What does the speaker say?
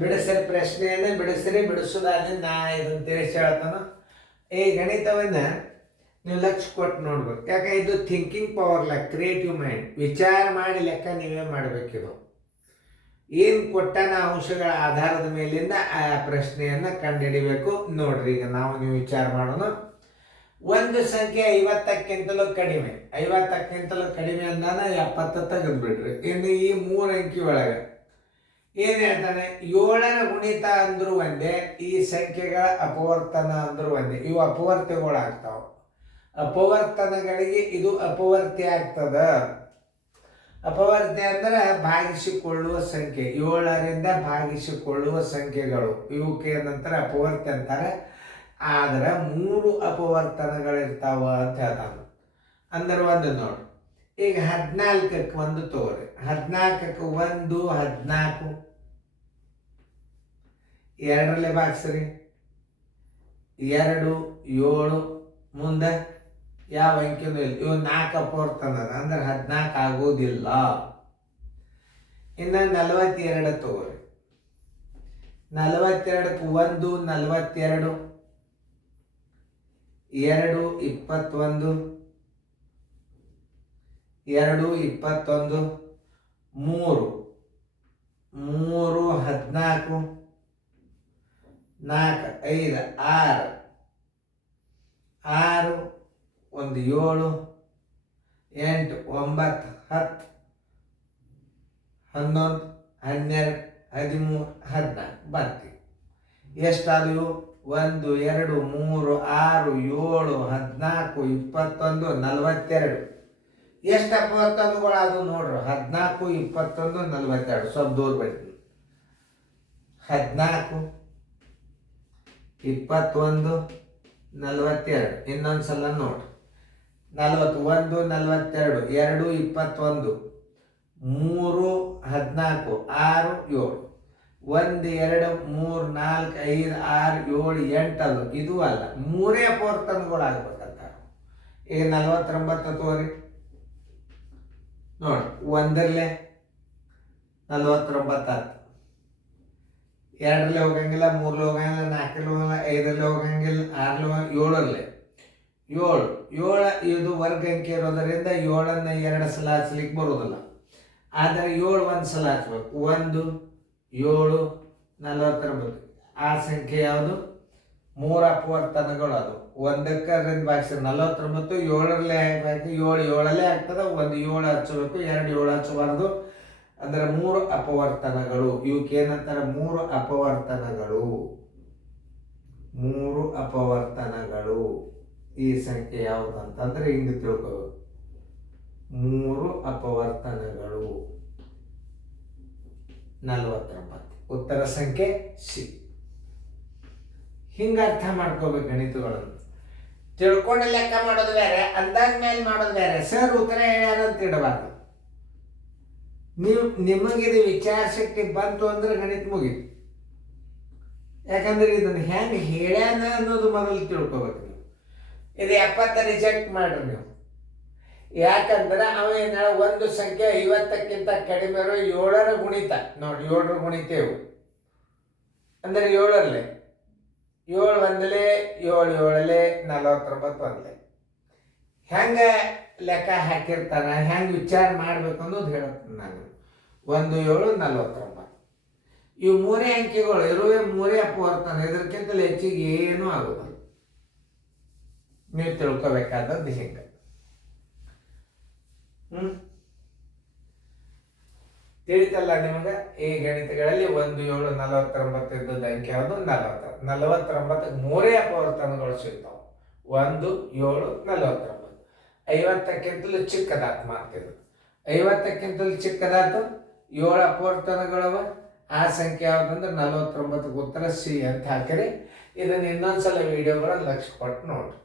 ಬಿಡಿಸ್ರಿ ಪ್ರಶ್ನೆಯನ್ನು ಬಿಡಿಸ್ರಿ, ಬಿಡಿಸೋದಾದ್ರೆ ನಾ ಇದನ್ನು ತಿಳಿಸಿ ಹೇಳ್ತಾನು. ಈ ಗಣಿತವನ್ನು ನೀವು ಲಕ್ಷ್ಯ ಕೊಟ್ಟು ನೋಡ್ಬೇಕು. ಯಾಕೆ ಇದು ಥಿಂಕಿಂಗ್ ಪವರ್ ಲೆಕ್ಕ, ಕ್ರಿಯೇಟಿವ್ ಮೈಂಡ್, ವಿಚಾರ ಮಾಡಿ ಲೆಕ್ಕ ನೀವೇ ಮಾಡಬೇಕಿದು. ಏನು ಕೊಟ್ಟನ ಅಂಶಗಳ ಆಧಾರದ ಮೇಲಿಂದ ಆ ಪ್ರಶ್ನೆಯನ್ನು ಕಂಡುಹಿಡಿಬೇಕು. ನೋಡ್ರಿ, ಈಗ ನೀವು ವಿಚಾರ ಮಾಡೋಣ. ಒಂದು ಸಂಖ್ಯೆ 50ಕ್ಕಿಂತಲೂ ಕಡಿಮೆ, 50ಕ್ಕಿಂತಲೂ ಕಡಿಮೆ ಅಂದಾನ 70 ತೆಗೆದು ಬಿಡ್ರಿ. ಇನ್ನು ಈ 3 ಅಂಕಿ ಒಳಗೆ ಏನು ಹೇಳ್ತಾನೆ, 7ರ ಗುಣಿತ ಅಂದ್ರೂ ಒಂದೇ, ಈ ಸಂಖ್ಯೆಗಳ ಅಪವರ್ತನ ಅಂದ್ರೂ ಒಂದೇ. ಇವು ಅಪವರ್ತಿಗಳಾಗ್ತಾವ. ಅಪವರ್ತನಗಳಿಗೆ ಇದು ಅಪವರ್ತಿ ಆಗ್ತದ. ಅಪವರ್ತಿ ಅಂದ್ರೆ ಭಾಗಿಸಿಕೊಳ್ಳುವ ಸಂಖ್ಯೆ, 7ರಿಂದ ಭಾಗಿಸಿಕೊಳ್ಳುವ ಸಂಖ್ಯೆಗಳು, ಇವಕ್ಕೆ ಏನಂತಾರೆ ಅಪವರ್ತಿ ಅಂತಾರೆ. ಆದ್ರೆ 3 ಅಪವರ್ತನಗಳಿರ್ತಾವ ಅಂತ ಹೇಳ್ತಾನೆ. ಅಂದ್ರೆ ಒಂದು ನೋಡಿ, ಈಗ 14ಕ್ಕೆ ಒಂದು ತಗೋರಿ, 14ಕ್ಕೆ 1 14, 2ರಲ್ಲಿ ಭಾಗಿಸ್ರಿ, 2 7, ಮುಂದೆ ಯಾವ ಅಂಕಿನೂ ಇಲ್ಲ. ಇವು 4 ಅಪವರ್ತನ, ಅಂದ್ರೆ 14 ಆಗೋದಿಲ್ಲ. ಇನ್ನು 42 ತಗೋರಿ, 42ಕ್ಕೆ 1 42, 2 21, 2 21, 3 14, 4 5 6, 6 1 7, 8 9 10, 11 12 13 14 ಬರ್ತೀವಿ. ಎಷ್ಟಾದವು? 1 2 3 6 7 14 21 42. ಎಷ್ಟು ಅಪವರ್ತನಗಳು ಅದು ನೋಡ್ರಿ, 14 21 42. ಸ್ವಲ್ಪ ದೂರ ಬರ್ತೀನಿ. 14 21 42. ಇನ್ನೊಂದ್ಸಲ ನೋಡ್ರಿ, 41 42, 2 21, 3 14, 6 7, 1 2 3 4 5 6 7 8 ಅಲ್ಲ, ಇದು ಅಲ್ಲ, 3 ಅಪವರ್ತನಗಳು ಆಗ್ಬೇಕಂತ. ಈಗ 49 ತೋರಿ ನೋಡಿ, 1ರಲ್ಲೇ 49 ಆಯ್ತು, 2ರಲ್ಲಿ ಹೋಗಂಗಿಲ್ಲ, 3ರಲ್ಲಿ ಹೋಗಂಗಿಲ್ಲ, 4ರಲ್ಲಿ ಹೋಗಂಗಿಲ್ಲ, 5ರಲ್ಲಿ ಹೋಗಂಗಿಲ್ಲ, 6ರಲ್ಲಿ 7ರಲ್ಲಿ 7 ಇದು ವರ್ಗ ಅಂಕಿ ಇರೋದರಿಂದ 7ಅನ್ನು 2 ಸಲ ಹಚ್ಚಲಿಕ್ಕೆ ಬರೋದಿಲ್ಲ. ಆದರೆ 7 ಒಂದು ಸಲ ಹಚ್ಬೇಕು. 1 7 49. ಆ ಸಂಖ್ಯೆ ಯಾವುದು? 3 ಅಪವರ್ತನಗಳು. ಅದು 1ಕ್ಕೆ ಭಾಗಿಸಿ 49, 7ರಲ್ಲೇ ಹಾಕಿ 7 7ಅಲ್ಲೇ ಆಗ್ತದೆ. 1 7 ಹಚ್ಚಬೇಕು, 2 7 ಹಚ್ಚಬಾರ್ದು. ಅಂದ್ರೆ 3 ಅಪವರ್ತನಗಳು. ಇವಕ್ಕೆ ಏನಂತಾರೆ? 3 ಅಪವರ್ತನಗಳು. 3 ಅಪವರ್ತನಗಳು. ಈ ಸಂಖ್ಯೆ ಯಾವುದು ಅಂತಂದ್ರೆ ಹಿಂಗೆ ತಿಳ್ಕೋಬೇಕು. 3 ಅಪವರ್ತನಗಳು. 49 ಉತ್ತರ ಸಂಖ್ಯೆ ಸಿ. ಹಿಂಗ ಅರ್ಥ ಮಾಡ್ಕೋಬೇಕು ಗಣಿತಗಳನ್ನು. ತಿಳ್ಕೊಂಡು ಲೆಕ್ಕ ಮಾಡೋದು ಬೇರೆ, ಅಂದಾಜ್ ಮೇಲೆ ಮಾಡೋದು ಬೇರೆ. ಸರ್ ಉತ್ತರ ಹೇಳ್ಯಾರ ಅಂತ ಇಡಬಾರ್ದು. ನಿಮಗಿದು ವಿಚಾರ ಶಕ್ತಿ ಬಂತು ಅಂದ್ರೆ ಗಣಿತ ಮುಗಿತು. ಯಾಕಂದ್ರೆ ಇದನ್ನು ಹೆಂಗೆ ಹೇಳ್ಯಾನ ಅನ್ನೋದು ಮೊದಲು ತಿಳ್ಕೊಬೇಕು ನೀವು. ಇದು 70 ರಿಜೆಕ್ಟ್ ಮಾಡ್ರಿ ನೀವು. ಯಾಕಂದ್ರೆ ಅವೇನ ಒಂದು ಸಂಖ್ಯೆ 50ಕ್ಕಿಂತ ಕಡಿಮೆ ಇರೋ 7ರ ಗುಣಿತ ನೋಡಿ, 7ರ ಗುಣಿತ ಇವು ಅಂದ್ರೆ 7ರಲ್ಲೇ 7 1ಲೇ 7 7ಲೇ 49 1ಲೇ ಹೆಂಗೆ ಲೆಕ್ಕ ಹಾಕಿರ್ತಾರ, ಹೆಂಗೆ ವಿಚಾರ ಮಾಡ್ಬೇಕು ಅನ್ನೋದು ಹೇಳ್ತೀನಿ ನಾನು. 1 7 49. ಇವು 3 ಅಂಕಿಗಳು ಇರುವೆ, 3 ಅಪವರ್ತನ. ಇದಕ್ಕಿಂತಲೂ ಹೆಚ್ಚಿಗೆ ಏನೂ ಆಗೋದಿಲ್ಲ. ನೀವು ತಿಳ್ಕೊಬೇಕಾದದ್ದು ಹಿಂಗೆ. ತಿಳಿತಲ್ಲ ನಿಮಗೆ? ಈ ಗಣಿತಗಳಲ್ಲಿ 1 7 49 ಇದ್ದದ್ದು ಅಂಕೆ ಯಾವುದು? 40. 49ಕ್ಕೆ 3 ಅಪವರ್ತನಗಳು ಸಿಗ್ತಾವೆ. 1 7 49. 50ಕ್ಕಿಂತಲೂ ಚಿಕ್ಕದಾತು ಮಾತಿದ್ದು. 50ಕ್ಕಿಂತಲೂ ಚಿಕ್ಕದಾತು 7 ಅಪವರ್ತನಗಳವ. ಆ ಸಂಖ್ಯೆ ಯಾವುದಂದ್ರೆ 49. ಉತ್ತರ ಸಿ ಅಂತ ಹಾಕಿರಿ. ಇದನ್ನು ಇನ್ನೊಂದ್ಸಲ ವಿಡಿಯೋಗಳಲ್ಲಿ ಲಕ್ಷ್ಯ ಕೊಟ್ಟು ನೋಡ್ರಿ.